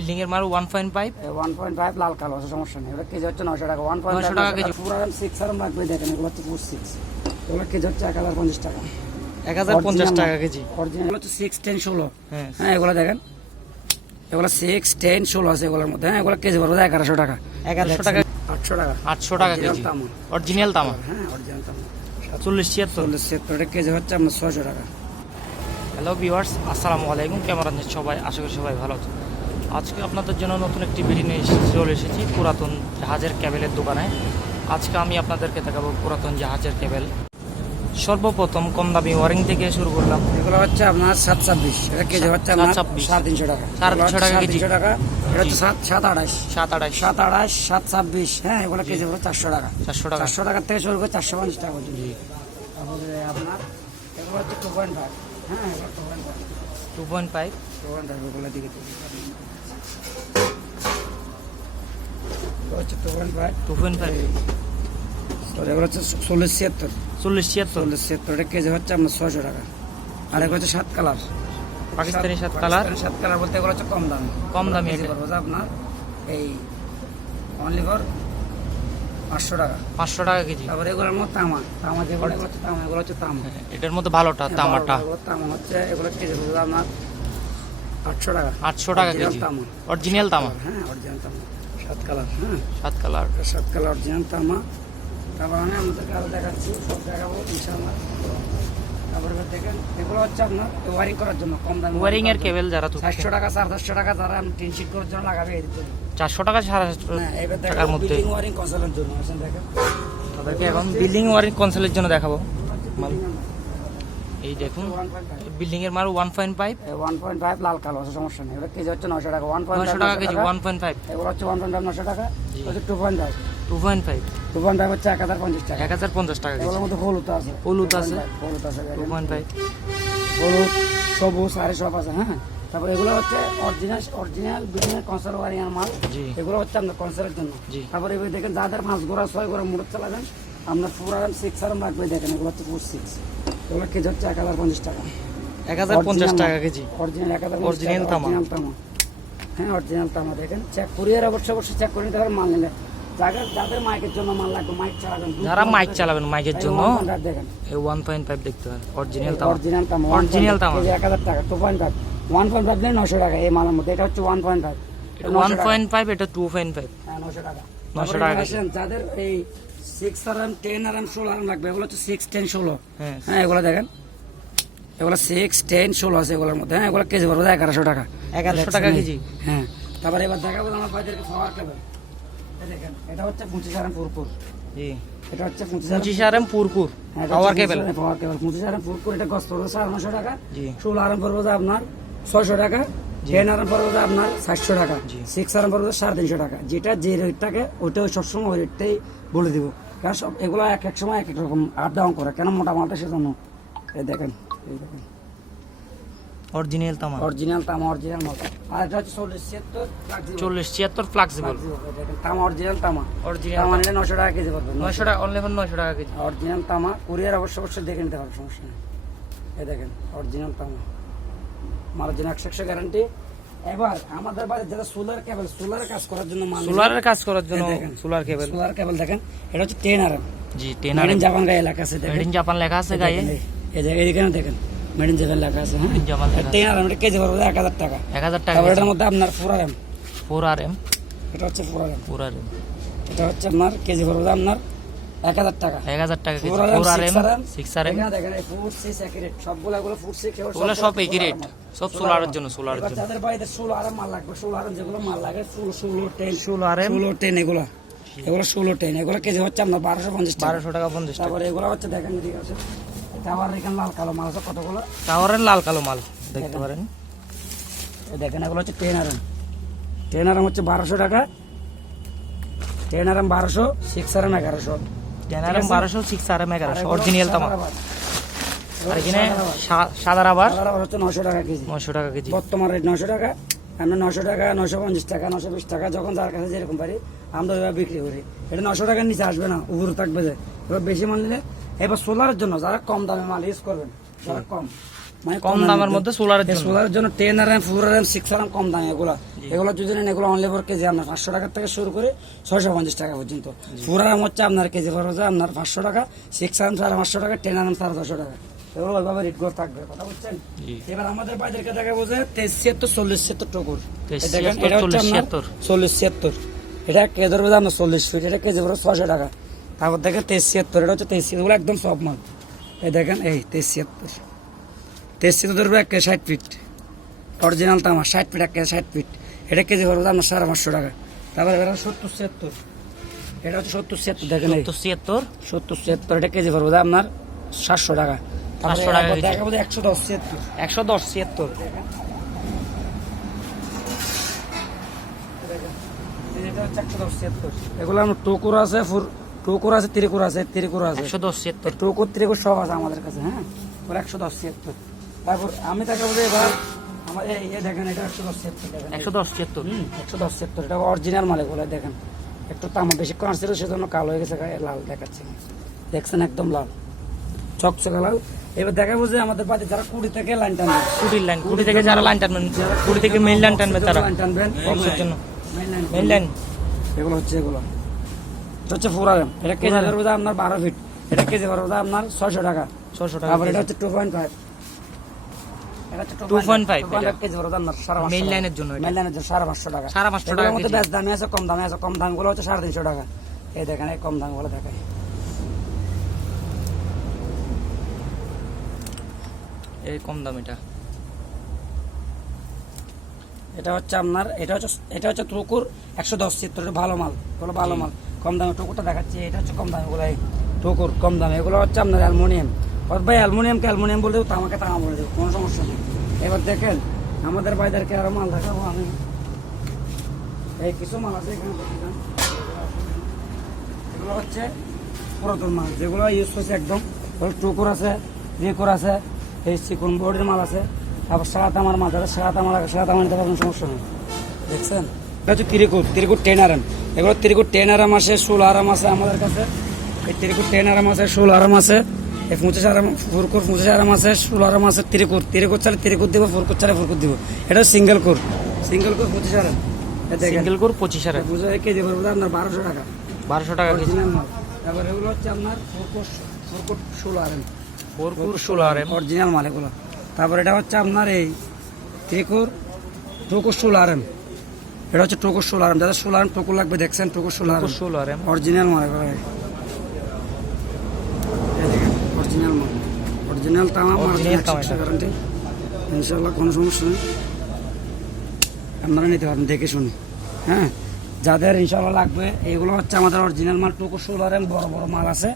Building এর মাল one point five one point five লাল কালো আছে সমস্যা নেই। এবার কেজি হচ্ছে নশো টাকা। ওয়ান পয়েন্ট 900 টাকা কেজি। পুরো সিক্স আরাম লাগবে দেখেন এগুলো হচ্ছে ফুড সিক্স এগুলো কেজি হচ্ছে এক হাজার পঞ্চাশ টাকা। এক হাজার পঞ্চাশ টাকা কেজি। অরিজিনাল হচ্ছে সিক্স টেন ষোলো। হ্যাঁ। হ্যাঁ এগুলো দেখেন। এগুলো সিক্স টেন ষোলো আছে এগুলোর মধ্যে। হ্যাঁ এগুলো কেজি পড়বে এগারোশো টাকা। এগারোশো টাকা। আটশো টাকা। আটশো টাকা Original কেজি। অরিজিনাল তামা। হ্যাঁ অরিজিনাল তামা। চল্লিশ ছিয়াত্তর। চল্লিশ ছিয়াত্তর এটা কেজি হচ্ছে আপনার ছয়শো টাকা। হ্যালো ভিউয়ার্স আসসালামু আলাইকুম। কেমন আছেন সবাই আশা করি সবাই ভালো আছেন। আজকে আপনাদের জন্য নতুন একটি ভিডিও নিয়ে চলে এসেছি পুরাতন জাহাজের ক্যাবেলের দোকানে। আজকে আমি আপনাদেরকে দেখাবো পুরাতন জাহাজের ক্যাবেল। সর্বপ্রথম কম দামি ওয়ারিং থেকে শুরু করলাম। এগুলো হচ্ছে আপনার সাত ছাব্বিশ এটা কেজি হচ্ছে আপনার। সাড়ে তিনশো টাকা। সাড়ে তিনশো টাকা কেজি। টাকা এটা হচ্ছে সাত সাত আড়াইশ। সাত আড়াইশ। সাত আড়াইশ সাত ছাব্বিশ হ্যাঁ এগুলো কেজি পড়বে চারশো টাকা। চারশো টাকা। চারশো টাকার থেকে শুরু করে চারশো পঞ্চাশ টাকা পর্যন্ত। আপনার এগুলো হচ্ছে টু পয়েন্ট ফাইভ হ্যাঁ two point five. Two point five. Two point five এগুলো দিকে এগুলো হচ্ছে পয়েন্ট ফাইভ টু পয়েন্ট এগুলো হচ্ছে চল্লিশ ছিয়াত্তর। চল্লিশ ছিয়াত্তর। চল্লিশ ছিয়াত্তর এটা কেজি হচ্ছে আপনার ছয়শো টাকা। আর এগুলো হচ্ছে সাত কালার। পাকিস্তানি সাত কালার। সাত কালার বলতে এগুলো হচ্ছে কম দাম। কম দামি এটা। আপনার এই অনলি ফর পাঁচশো টাকা। পাঁচশো টাকা কেজি। তারপরে এগুলোর মধ্যে তামা। তামা যেগুলো হচ্ছে তামা এগুলো হচ্ছে তামা। এটার মধ্যে ভালোটা তামাটা। তামা হচ্ছে এগুলো কেজি আপনার আটশো টাকা। আটশো টাকা কেজি। তামা। অরিজিনাল তামা। হ্যাঁ অরিজিনাল তামা। সাত কালার হ্যাঁ? সাত কালার। সাত কালার অরিজিনাল তামা। তারপর আমি আমাদেরকে আরও দেখাচ্ছি সব দেখাবো তারপরে এবার দেখেন এগুলো হচ্ছে আপনার ওয়ারিং করার জন্য কম দামে ওয়ারিং এর কেবল যারা চারশো টাকা চারশো টাকা যারা টিন শিট করার জন্য লাগাবে জন্য। চারশো টাকা সাড়ে চারশো হ্যাঁ এবার টাকার দেখেন মধ্যে ওয়ারিং কনসালের জন্য আসেন দেখেন। তাদেরকে এখন বিল্ডিং ওয়ারিং কনসেলের জন্য দেখাবো। এই দেখুন বিল্ডিং এর মাল one point five one point five লাল কালো আছে সমস্যা নেই। এবার কেজি হচ্ছে নশো টাকা ওয়ান পয়েন্ট নয়শো টাকা কেজি ওয়ান পয়েন্ট ফাইভ এগুলো হচ্ছে ওয়ান পয়েন্ট ফাইভ নশো টাকা। হচ্ছে two point five two point five two point five হচ্ছে এক হাজার পঞ্চাশ টাকা। এক হাজার পঞ্চাশ টাকা এগুলোর মধ্যে হলুদ আছে। হলুদ আছে। হলুদ আছে টু পয়েন্ট ফাইভ হলুদ সবুজ আরে সব আছে হ্যাঁ? তারপর এগুলো হচ্ছে অরিজিনাল অরিজিনাল বিভিন্ন কনসার ওয়ারিং মাল। এগুলো হচ্ছে আপনার কনসারের জন্য। তারপরে এবার দেখেন যাদের পাঁচ গোড়া ছয় গোড়া মোটর চালাবেন আপনার ফোর আরাম সিক্স আরাম রাখবে দেখেন এগুলো হচ্ছে ফোর সিক্স এগুলো কেজি হচ্ছে এক হাজার পঞ্চাশ টাকা। এক হাজার পঞ্চাশ টাকা কেজি। অরিজিনাল এক হাজার Original তামা। তামা। হ্যাঁ অরিজিনাল তামা দেখেন। চেক কুরিয়ার অবশ্যই অবশ্যই চেক করে নিতে পারেন মাল নিলে। যাদের যাদের মাইকের জন্য মাল লাগবে মাইক চালাবেন যারা মাইক চালাবেন মাইকের জন্য দেখেন। এই ওয়ান পয়েন্ট ফাইভ দেখতে হয় অরিজিনাল তামা। অরিজিনাল তামা Original তামা। এক হাজার টাকা two point five one point five নেই নশো টাকা এই মালের মধ্যে। এটা হচ্ছে one point five one point five এটা টু পয়েন্ট ফাইভ হ্যাঁ নশো টাকা। 900 তারপরে টাকা যাদের এই সিক্স আরাম টেন আরাম ষোলো আরাম লাগবে। এগুলো হচ্ছে সিক্স টেন ষোলো। হ্যাঁ। হ্যাঁ এগুলো দেখেন। এগুলো সিক্স টেন ষোলো আছে এগুলোর মধ্যে। হ্যাঁ এগুলো কেজি পড়বে এগারোশো টাকা। এগারোশো টাকা কেজি? হ্যাঁ। তারপরে এবার দেখাবো আমার ভাইদেরকে পাওয়ার কেবল দেখেন এটা হচ্ছে পঁচিশ আরাম পুরপুর। জি। এটা হচ্ছে পঁচিশ আর এম পুরপুর হ্যাঁ, পাওয়ার কেবল পঁচিশ পাওয়ার কেবল পঁচিশ আরাম পুরপুর এটা গছ পড়বে সাড়ে নশো টাকা। পড়বে আপনার ছয়শো টাকা। টেন আরাম পড়বে আপনার সাতশো টাকা। সিক্স আরাম পড়বে সাড়ে তিনশো টাকা। যেটা যে রেট থাকে ওইটা সবসময় ওই রেটটাই বলে দিব। কারণ সব এগুলো এক এক সময় এক এক রকম আপ ডাউন করে। কেন মোটা মালটা সেজন্য? এই দেখেন এই দেখেন। অরিজিনাল তামা। অরিজিনাল তামা অরিজিনাল মাল। আর এটা হচ্ছে চল্লিশ ছিয়াত্তর চল্লিশ ছিয়াত্তর ফ্লাক্সিবল দেখেন তামা অরিজিনাল তামা। অরিজিনাল তামা নিলে নশো টাকা কেজি পড়বে নয়শো টাকা অনলি ফর নয়শো টাকা কেজি। অরিজিনাল তামা কুরিয়ার অবশ্য অবশ্যই দেখে নিতে হবে সমস্যা নেই। এই দেখেন অরিজিনাল তামা। মালের জন্য একশো একশো গ্যারান্টি এবার আমাদের বাড়িতে যারা সোলার কেবল সোলার কাজ করার জন্য সোলারের কাজ করার জন্য দেখেন। সোলার কেবল সোলার কেবল দেখেন এটা হচ্ছে ten R G ten R Japan গায়ে লেখা আছে দেখেন। জাপান লেখা আছে গায়ে। এই- এই যে এখানে দেখেন মেড ইন জাপান লেখা আছে হ্যাঁ? আছে। টেন আর এটা কেজি পড়বে এক হাজার টাকা। এক হাজার টাকা তারপর এটার মধ্যে আপনার four R M four R M এটা হচ্ছে four R M four R M এটা হচ্ছে আপনার কেজি পড়বে আপনার এক হাজার টাকা। এক হাজার টাকা four R M M six R M food সবগুলো সিক্স ওগুলো সব একই রেট সব সোলারের জন্য সোলারের এবার জন্য। যাদের বাড়িতে ষোলো আরাম মাল লাগবে ষোলো যেগুলো মাল লাগে ষোলো ষোলো টেন ষোলো আর এম ষোলো টেন এগুলো। এগুলো ষোলো টেন এগুলো কেজি হচ্ছে আপনার বারোশো পঞ্চাশ টাকা। বারোশো টাকা পঞ্চাশ তারপরে এগুলো হচ্ছে দেখেন ঠিক আছে। তারপর এখানে লাল কালো মাল আছে কতগুলো? টাওয়ারের লাল কালো মাল দেখতে পারেন। দেখেন এগুলো হচ্ছে টেন আরাম টেন আরাম হচ্ছে বারোশো টাকা। টেন আরাম বারোশো সিক্স আরাম এগারোশো। বারোশো সিক্স আর এম এগারোশো অরিজিনাল তামা আর এখানে সাদা রাবার? রাবার হচ্ছে নশো টাকা কেজি। নশো টাকা কেজি। বর্তমান রেট নশো টাকা আমরা নশো টাকা নশো পঞ্চাশ টাকা নশো বিশ টাকা যখন যার কাছে যেরকম পারি আমরা ওইভাবে বিক্রি করি। এটা নশো টাকার নিচে আসবে না উপরে থাকবে যে। এবার বেশি মাল নিলে এবার সোলারের জন্য যারা কম দামে মাল ইউজ করবেন যারা কম মানে কম দামের মধ্যে সোলারের জন্য। সোলারের জন্য ten R M four R M six R M কম দাম এগুলো। এগুলো যদি নেন এগুলো অনলি ফর কেজি আপনার পাঁচশো টাকা থেকে শুরু করে ছয়শো পঞ্চাশ টাকা পর্যন্ত। ফোর আর এম হচ্ছে আপনার কেজি খরচ আপনার পাঁচশো টাকা সিক্স আর এম সাড়ে পাঁচশো টাকা টেন আর এম সাড়ে ছশো টাকা। এগুলো ওইভাবে রেট করে থাকবে কথা বুঝছেন? এবার আমাদের বাজারকে দেখা বোঝে তেইশ ছিয়াত্তর চল্লিশ ছিয়াত্তর টুকুর দেখেন, এটা হচ্ছে আপনার। চল্লিশ ছিয়াত্তর। এটা কে ধরবে আপনার চল্লিশ ফিট এটা কেজি পড়ে ছশো টাকা। তারপর দেখেন তেইশ ছিয়াত্তর এটা হচ্ছে তেইশ ছিয়াত্তর একদম সব মাল। এই দেখেন এই তেইশ ছিয়াত্তর। তেইশ ছিয়াত্তর ধরবে এক কেজি ষাট ফিট অরিজিনাল তামা ষাট ফিট এক কেজি ষাট ফিট এটা কেজি পড়বে আপনার সাড়ে পাঁচশো টাকা। তারপর এটা সত্তর ছিয়াত্তর। এটা হচ্ছে সত্তর ছিয়াত্তর দেখেন তো ছিয়াত্তর? সত্তর ছিয়াত্তর এটা কেজি পড়বে আপনার সাতশো টাকা। 700 টাকা। দেখাবো একশো দশ ছিয়াত্তর। একশো দশ ছিয়াত্তর। এগুলো আমার টোকুর আছে ফুর টোকুর আছে ত্রিকুর আছে ত্রিকুর আছে। একশো দশ ছিয়াত্তর। টোকুর ত্রিকুর সব আছে আমাদের কাছে হ্যাঁ? ওর একশো দশ ছিয়াত্তর। তারপর আমি তাকে বলি এবার আমার এই দেখেন এটা একশো দশ ছিয়াত্তর দেখেন। একশো দশ ছিয়াত্তর? হুম, একশো দশ ছিয়াত্তর। এটা অরিজিনাল মালে বলে দেখেন। একটু তামা বেশিক্ষণ আসছিল সেজন্য কালো হয়ে গেছে লাল দেখাচ্ছে। দেখছেন একদম লাল। চকচকে লাল। এবার দেখাবো যে আমাদের বাড়ি যারা কুড়ি থেকে লাইন টানবে। কুড়ির লাইন কুড়ি থেকে যারা লাইন টানবেন কুড়ি থেকে মেইন লাইন টানবে তারা। লাইন টানবেন। বক্সের জন্য। Main line. এগুলো হচ্ছে এগুলো। এটা হচ্ছে ফোর আরএম এটা কেজি ধরবে আপনার বারো ফিট। এটা কেজি ধরবে আপনার ছয়শো টাকা। ছশো টাকা এটা হচ্ছে টু পয়েন্ট ফাইভ 2.5 এটা। কেজি ধরবে আপনার সাড়ে পাঁচশো Main টাকা। Line এর জন্য এটা। Main জন্য সাড়ে পাঁচশো টাকা। সাড়ে পাঁচশো টাকা মধ্যে বেশ দামি আছে কম দামি আছে কম দামগুলো হচ্ছে সাড়ে তিনশো টাকা। এই দেখেন এই কম দামগুলো দেখায় এই কম দাম এটা। এটা হচ্ছে আপনার এটা হচ্ছে এটা হচ্ছে টুকুর একশো দশ চিত্রটা ভালো মাল এগুলো ভালো মাল। কম দামে টুকুরটা দেখাচ্ছি এটা হচ্ছে কম দামে এগুলো টুকুর কম দামে। এগুলো হচ্ছে আপনার অ্যালমোনিয়াম। ভাই অ্যালমোনিয়ামকে অ্যালমোনিয়াম বলে দেবো তামাকে তামা বলে দেবো, কোনো সমস্যা নেই। এবার দেখেন, আমাদের বাইদেরকে আরও মাল দেখাবো আমি। এই কিছু মাল আছে এখানে এগুলো হচ্ছে পুরাতন মাল, যেগুলো ইউজ করছে একদম টুকুর আছে রিকুর আছে, এই চিকন বোর্ডের মাল আছে। তারপর সাদা তামার মাল আছে সাদা তামার লাগে সাদা তামার নিতে পারবেন, সমস্যা নেই। দেখছেন? এটা হচ্ছে তিরিকুট তিরিকুট টেন আরাম এগুলো তিরিকুট টেন আরাম আছে, ষোলো আরাম আছে আমাদের কাছে। এই তিরিকুট টেন আরাম আছে, ষোলো আরাম আছে। পঁচিশ আরাম ফুরকুর পঁচিশ আরাম আছে ষোলো আরাম আছে তিরিকুট তিরিকুট চালে তিরিকুট দিব ফুরকুট চালে ফুরকুট দিব। এটা সিঙ্গেল কোর সিঙ্গেল কোর পঁচিশ আরাম সিঙ্গেল কোর পঁচিশ হাজার বুঝে কেজি পড়বে আপনার বারোশো টাকা। বারোশো টাকা কেজি। তারপর এগুলো হচ্ছে আপনার ফুরকুট ফুরকুট ষোলো আরাম ফোর কোর ষোলো আর অরিজিনাল মাল এগুলো। তারপর এটা হচ্ছে আপনার এই ত্রিকুর টুকুর ষোলো আরাম এটা হচ্ছে টুকুর ষোলো আরাম যাদের ষোলো আরাম টুকুর লাগবে দেখছেন টুকুর ষোলো আরাম ষোলো আর অরিজিনাল মাল এগুলো। অরিজিনাল মাল। অরিজিনাল তামা তামা গ্যারান্টি ইনশাল্লাহ কোনো সমস্যা নেই। আপনারা নিতে পারেন দেখে শুনে। হ্যাঁ? যাদের ইনশাল্লাহ লাগবে এগুলো হচ্ছে আমাদের অরিজিনাল মাল টুকু আরাম বড় বড় মাল আছে।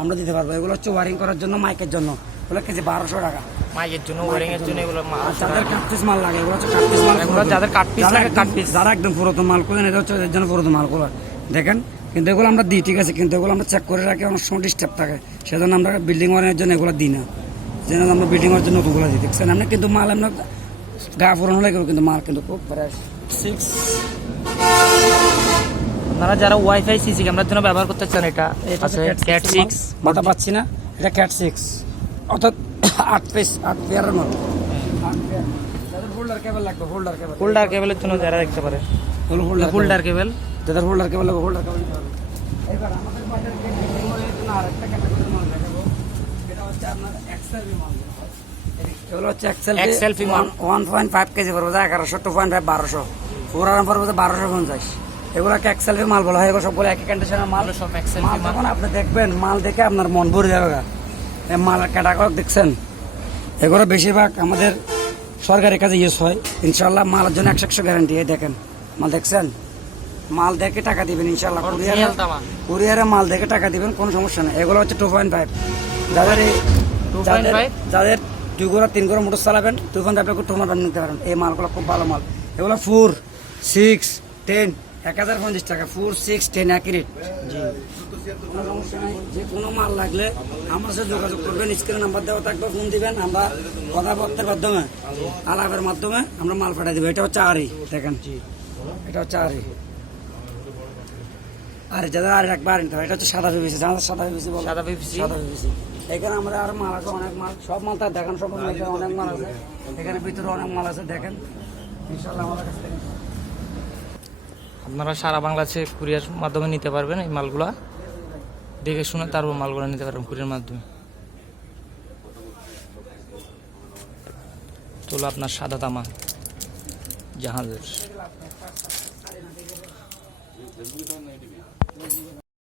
আমরা দিতে পারব। এগুলো হচ্ছে ওয়ারিং করার জন্য মাইকের জন্য। ওগুলো কেজি বারোশো টাকা। মাইকের জন্য ওয়ারিং এর জন্য এগুলো মাল যাদের কাট পিস মাল লাগে এগুলো হচ্ছে কাট পিস মাল এগুলো যাদের piece যারা লাগে, cut piece। যারা একদম পুরাতন মাল করেন এটা হচ্ছে এদের জন্য পুরাতন মালগুলো দেখেন কিন্তু এগুলো আমরা দিই ঠিক আছে? কিন্তু এগুলো আমরা চেক করে রাখি অনেক সময় ডিস্টার্ব থাকে। সেজন্য আমরা বিল্ডিং ওয়ারের জন্য এগুলো দিই না। যেন আমরা বিল্ডিং ওয়ার জন্য নতুনগুলো দিই দেখছেন আমরা কিন্তু মাল আমরা গা পুরানো লাগে কিন্তু মাল কিন্তু খুব ফ্রেশ সিক্স আপনারা যারা ওয়াইফাই সিসি ক্যামেরার জন্য ব্যবহার করতে চান এটা আছে ক্যাট সিক্স মাথা পাচ্ছি না এটা ক্যাট সিক্স অর্থাৎ আট পিস আট পেয়ারের পেয়ার যাদের হোল্ডার কেবল লাগবে হোল্ডার কেবল হোল্ডার কেবলের জন্য যারা দেখতে পারে। হলো হোল্ডার কেবল যাদের হোল্ডার কেবল লাগবে হোল্ডার হবে এবার আমাদের আরেকটা ক্যাটাগরির মাল দেখাবো এটা হচ্ছে আপনার এক্সেল মাল এগুলো হচ্ছে এক্সেল XLV মাল। ওয়ান পয়েন্ট ফাইভ কেজি পড়বে এগারোশো টু পয়েন্ট ফাইভ বারোশো। আরাম পড়বে বারোশো পঞ্চাশ। এগুলোকে এক্সেল মাল বলা হয় এগুলো সবগুলো একই কন্ডিশনের মাল। সব XLV মাল মাল। যখন আপনি দেখবেন মাল দেখে আপনার মন ভরে যাবে মালের ক্যাটাগরি দেখছেন? এগুলো বেশিরভাগ আমাদের সরকারি কাজে ইউজ হয়। ইনশাল্লাহ মালের জন্য একশো একশো গ্যারান্টি এই দেখেন। মাল দেখছেন? মাল দেখে টাকা দিবেন ইনশাল্লাহ কুরিয়ারে কুরিয়ারে মাল দেখে টাকা দিবেন কোনো সমস্যা নেই। এগুলো হচ্ছে টু পয়েন্ট ফাইভ যাদের যাদের দুই গোড়া তিন গোড়া মোটর চালাবেন two point five two point নিতে পারেন। এই মালগুলো খুব ভালো মাল। এগুলো ফোর সিক্স টেন এক হাজার পঞ্চাশ টাকা। ফোর সিক্স টেন একই রেট জি। কোনো সমস্যা নাই। যে কোনো মাল লাগলে আমার সাথে যোগাযোগ করবেন স্ক্রিনে নাম্বার দেওয়া থাকবে ফোন দিবেন আমরা কথাবার্তার মাধ্যমে আলাপের মাধ্যমে আমরা মাল পাঠিয়ে দেবো। এটা হচ্ছে আরই দেখেন। এটা হচ্ছে আরই আর যাদের আর একবার নিতে হবে। এটা হচ্ছে সাদা বিবিসি জানা সাদা বিবিসি বলো? সাদা PVC? সাদা বিবিসি। এখানে আমাদের আর মাল আছে অনেক মাল। সব মাল তার দেখান সব মাল অনেক মাল আছে। এখানে ভিতরে অনেক মাল আছে দেখেন। ইনশাল্লাহ আমাদের কাছ থেকে। আপনারা সারা বাংলাদেশে কুরিয়ার মাধ্যমে নিতে পারবেন এই মালগুলা। দেখে শুনে তারপর মালগুলো নিতে পারবেন কুরিয়ার মাধ্যমে। তোলা আপনার সাদা তামা। জাহাজের।